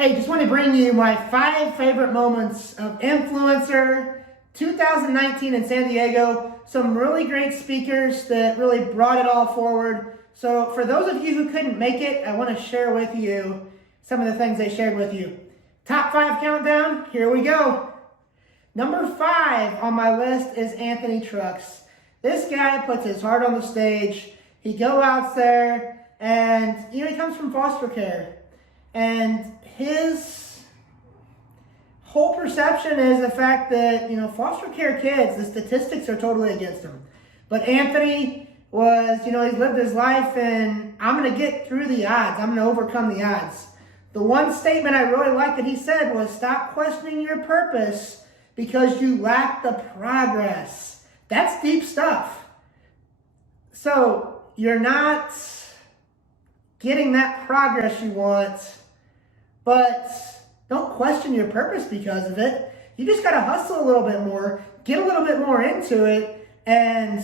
Hey, just want to bring you my 5 favorite moments of Influencer 2019 in San Diego. Some really great speakers that really brought it all forward. So for those of you who couldn't make it, I want to share with you some of the things they shared with you. Top 5 countdown, here we go. Number 5 on my list is Anthony Trucks. This guy puts his heart on the stage. He goes out there and, he comes from foster care. And his whole perception is the fact that, foster care kids, the statistics are totally against him. But Anthony was, he's lived his life and I'm going to get through the odds. I'm going to overcome the odds. The one statement I really liked that he said was, stop questioning your purpose because you lack the progress. That's deep stuff. So you're not getting that progress you want, but don't question your purpose because of it. You just got to hustle a little bit more, get a little bit more into it, and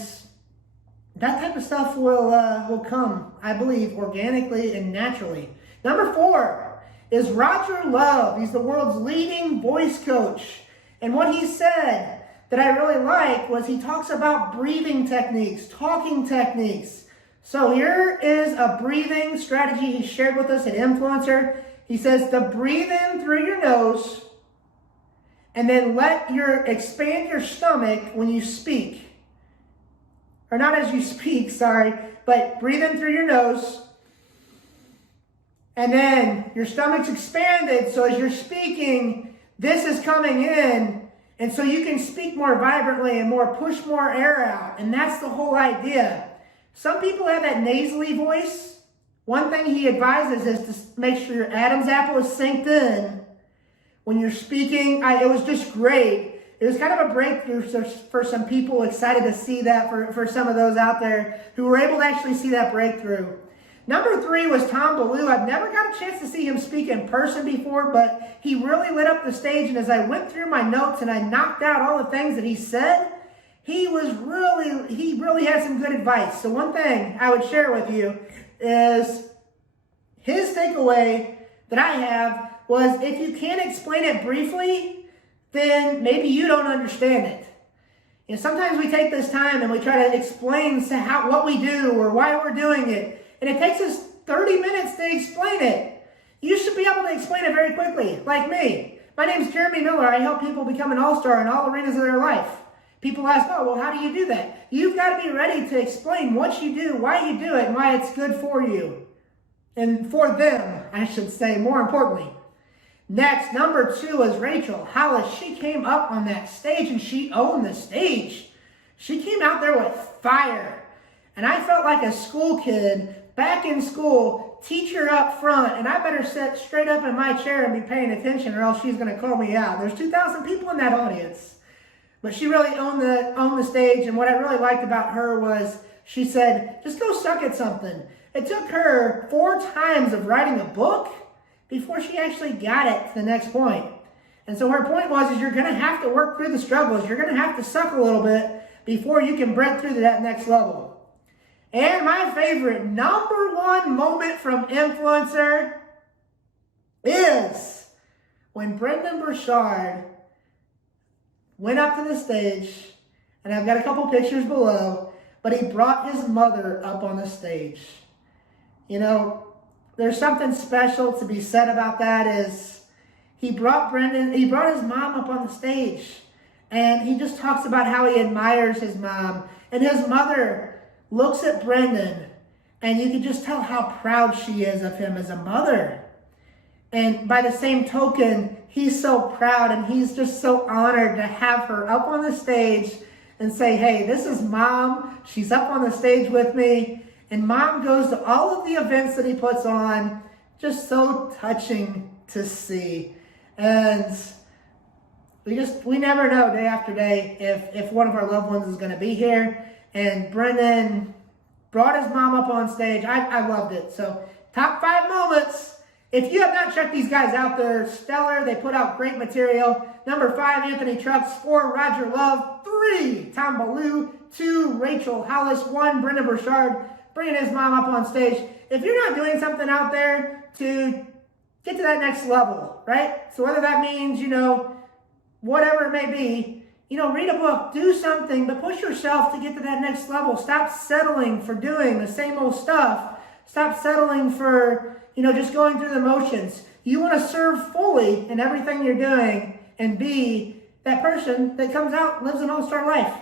that type of stuff will come, I believe, organically and naturally. Number 4 is Roger Love. He's the world's leading voice coach. And what he said that I really like was he talks about breathing techniques, talking techniques. So here is a breathing strategy he shared with us at Influencer. He says to breathe in through your nose and then expand your stomach when you speak. Or not as you speak, sorry, but breathe in through your nose. And then your stomach's expanded, so as you're speaking, this is coming in, and so you can speak more vibrantly and push more air out. And that's the whole idea. Some people have that nasally voice. One thing he advises is to make sure your Adam's apple is synced in when you're speaking. It was just great. It was kind of a breakthrough for some people. Excited to see that for some of those out there who were able to actually see that breakthrough. Number 3 was Tom Bilyeu. I've never got a chance to see him speak in person before, but he really lit up the stage. And as I went through my notes and I knocked out all the things that he said, he really had some good advice. So one thing I would share with you is his takeaway that I have was if you can't explain it briefly, then maybe you don't understand it. Sometimes we take this time and we try to explain what we do or why we're doing it. And it takes us 30 minutes to explain it. You should be able to explain it very quickly, like me. My name is Jeremy Miller. I help people become an all-star in all arenas of their life. People ask, oh, well, how do you do that? You've got to be ready to explain what you do, why you do it, and why it's good for you. And for them, I should say, more importantly. Next, number 2 is Rachel Hollis. She came up on that stage and she owned the stage. She came out there with fire. And I felt like a school kid back in school, teacher up front, and I better sit straight up in my chair and be paying attention or else she's going to call me out. There's 2,000 people in that audience. But she really owned the stage, and what I really liked about her was she said, just go suck at something. It took her 4 times of writing a book before she actually got it to the next point. And so her point was you're going to have to work through the struggles. You're going to have to suck a little bit before you can break through to that next level. And my favorite number 1 moment from Influencer is when Brendon Burchard went up to the stage, and I've got a couple pictures below, but he brought his mother up on the stage. There's something special to be said about that is he brought his mom up on the stage, and he just talks about how he admires his mom, and his mother looks at Brendon, and you can just tell how proud she is of him as a mother. And by the same token, he's so proud and he's just so honored to have her up on the stage and say, hey, this is Mom. She's up on the stage with me. And Mom goes to all of the events that he puts on. Just so touching to see. And we never know day after day if one of our loved ones is going to be here. And Brendon brought his mom up on stage. I loved it. So top 5 moments. If you have not checked these guys out, they're stellar. They put out great material. Number 5, Anthony Trucks. 4, Roger Love. 3, Tom Bilyeu. 2, Rachel Hollis. 1, Brendon Burchard, bringing his mom up on stage. If you're not doing something out there to get to that next level, right? So whether that means, whatever it may be, read a book, do something, but push yourself to get to that next level. Stop settling for doing the same old stuff. Stop settling for, just going through the motions. You want to serve fully in everything you're doing and be that person that comes out and lives an all-star life.